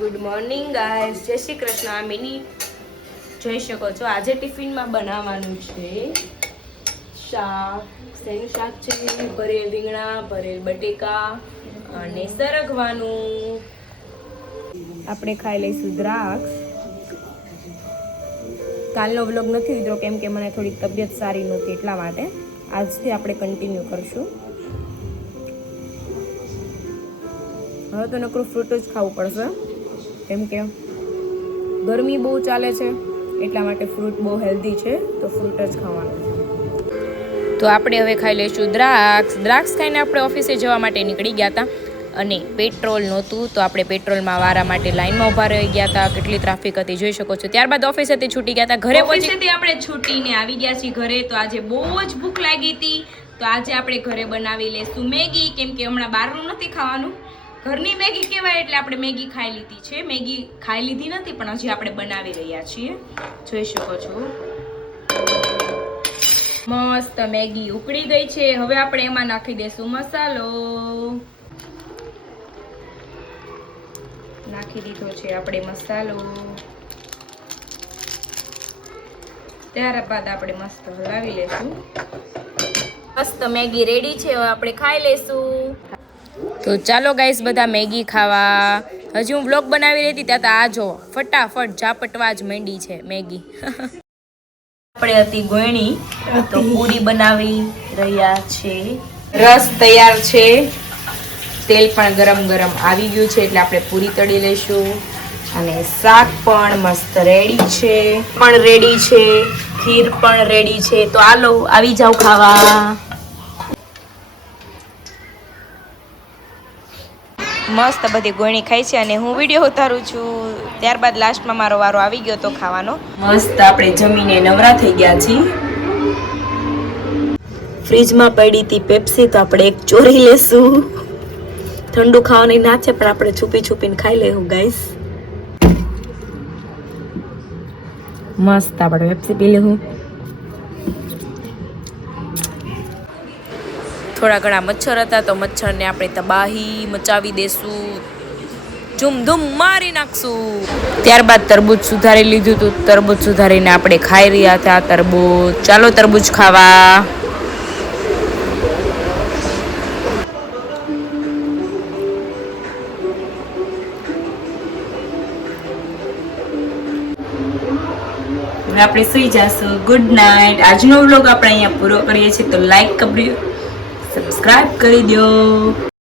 Good morning guys, જય Shri Krishna. Mini જોઈ શકો છો આજે ટિફિનમાં બનાવવાનું છે શાક. શેનું શાક છે? ભરેલ રીંગણા, ભરેલ બટેકા અને સરગવાનું. આપણે ખાઈ લઈશું દ્રાક્ષ. કાલનો વ્લોગ નથી લીધો કેમ કે મને થોડી તબિયત સારી નહોતી, એટલા માટે આજથી આપણે કન્ટિન્યુ કરશું. હવે તો નકરું ફ્રૂટ જ ખાવું પડશે કેમ કે ગરમી બહુ ચાલે છે, એટલા માટે ફ્રૂટ બહુ હેલ્ધી છે, તો ફ્રૂટ જ ખાવાનું છે. તો આપણે હવે ખાઈ લઈશું દ્રાક્ષ. દ્રાક્ષ ખાઈને આપણે ઓફિસે જવા માટે નીકળી ગયા હતા અને પેટ્રોલ નહોતું, તો આપણે પેટ્રોલમાં વારા માટે લાઈનમાં ઊભા રહી ગયા હતા. કેટલી ટ્રાફિક હતી જોઈ શકો છો. ત્યારબાદ ઓફિસેથી છૂટી ગયા હતા. ઘરે પહોંચીથી આપણે છૂટીને આવી ગયા છીએ ઘરે. તો આજે બહુ જ ભૂખ લાગી હતી, તો આજે આપણે ઘરે બનાવી લઈશું મેગી, કેમ કે હમણાં બહારનું નથી ખાવાનું. ઘરની મેગી કહેવાય એટલે આપણે મેગી ખાઈ લીધી છે. મેગી ખાઈ લીધી નથી પણ હજી આપણે બનાવી રહ્યા છીએ, જોઈ શકો છો. મસ્ત મેગી ઉકળી ગઈ છે. હવે આપણે એમાં નાખી દઈશું મસાલો. નાખી દીધો છે આપણે મસાલો. ત્યારબાદ આપણે મસ્ત હલાવી લઈશું. મસ્ત મેગી રેડી છે, હવે આપણે ખાઈ લઈશું. તો ચાલો ગાઈસ બધા મેગી ખાવા. હજી હું વ્લોગ બનાવી રહી હતી ત્યાં તો આ જો ફટાફટ ઝાપટવા જ માંડી છે મેગી. આપણે હતી ગોયણી તો પૂરી બનાવી રહ્યા છે. રસ તૈયાર છે, તેલ પણ ગરમ ગરમ આવી ગયું છે એટલે આપણે પૂરી તળી લઈશું. અને શાક પણ મસ્ત રેડી છે, ખીર પણ રેડી છે. તો આલો આવી જાવ ખાવા. મસ્ત બધી ગોયણી ખાઈ છે અને હું વિડીયો ઉતારું છું. ત્યારબાદ લાસ્ટમાં મારો વારો આવી ગયો તો ખાવાનો. મસ્ત આપણે જમીને નવરા થઈ ગયા છીએ. ફ્રીજમાં પડી હતી પેપ્સી, તો આપણે એક ચોરી લેશું. ઠંડુ ખાવાની ના છે પણ આપણે છુપી છુપીને ખાઈ લેવું ગાઈસ. મસ્ત આપણે પેપ્સી પી લેવું. થોડા ઘણા મચ્છર હતા તો મચ્છરને આપણે તબાહી મચાવી દેશું, ધૂમ મારી નાખશું. ત્યારબાદ તરબૂચ સુધારી લીધું હતું. તરબૂચ સુધારીને આપણે ખાઈ રહ્યા હતા તરબૂચ. ચાલો તરબૂચ ખાવા. આપણે સુઈ જશું. Good night. આજનો વ્લોગ આપણે અહીંયા પૂરો કરીએ છીએ. તો લાઈક કરી, સબસ્ક્રાઇબ કરી દો.